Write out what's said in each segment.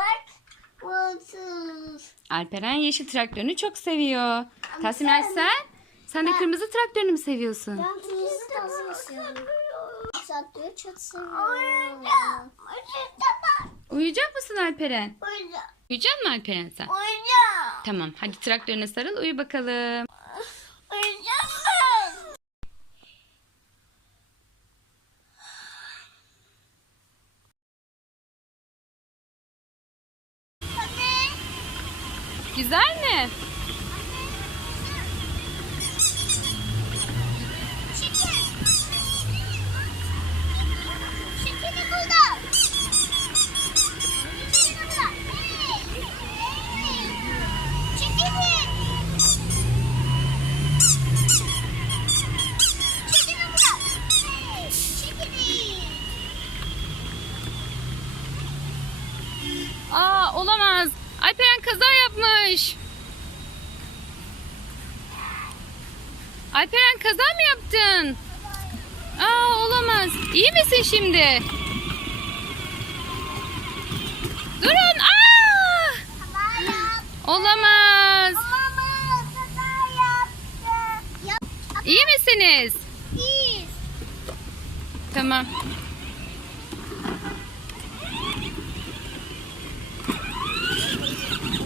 Bak. Mutsuz. Alperen yeşil traktörünü çok seviyor. Tasminay sen? Sen de kırmızı traktörünü mü seviyorsun? Ben kırmızı da seviyorum. Traktörü çok seviyorum. Uyuyacak mısın Alperen? Oyuncağım. Uyuyacak mısın Alperen sen? Oyuncağım. Tamam hadi traktörüne sarıl uyu bakalım. Hey. Çekilin. Aa olamaz. Alperen kaza yapmış. Alperen kaza mı yaptın? Aa olamaz. İyi misin şimdi? Durun. Aa! Olamaz. İyi misiniz? Biz. Tamam.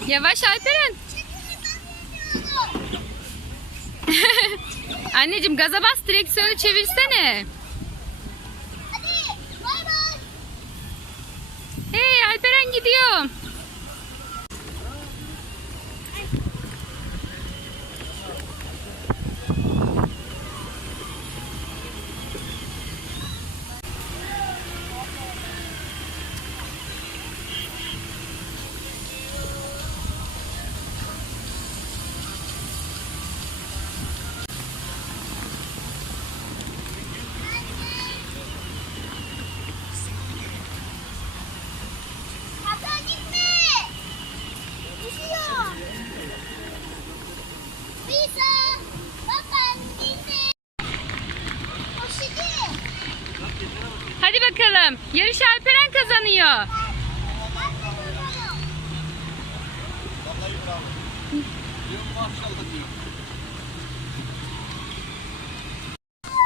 Yavaş Alperen. Anneciğim gaza bas direksiyonu çevirsene. Hadi bay bay. Hey Alperen gidiyor. Hadi bakalım. Yarış Alperen kazanıyor.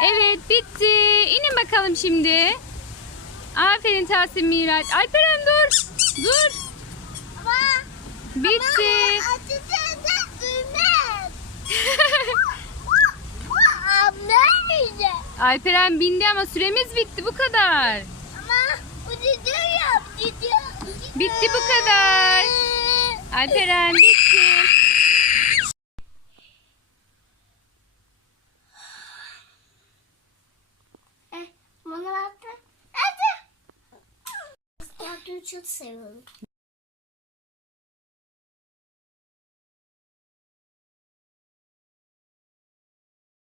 Evet bitti. İnin bakalım şimdi. Aferin Tahsin Miraç. Alperen dur. Dur. Bitti. Alperen bindi ama süremiz bitti bu kadar. Ama bu gidiyor ya. Gidiyor. Bitti bu kadar. Alperen bitti. Bana baktı. Hadi. Statüyü çok seviyorum.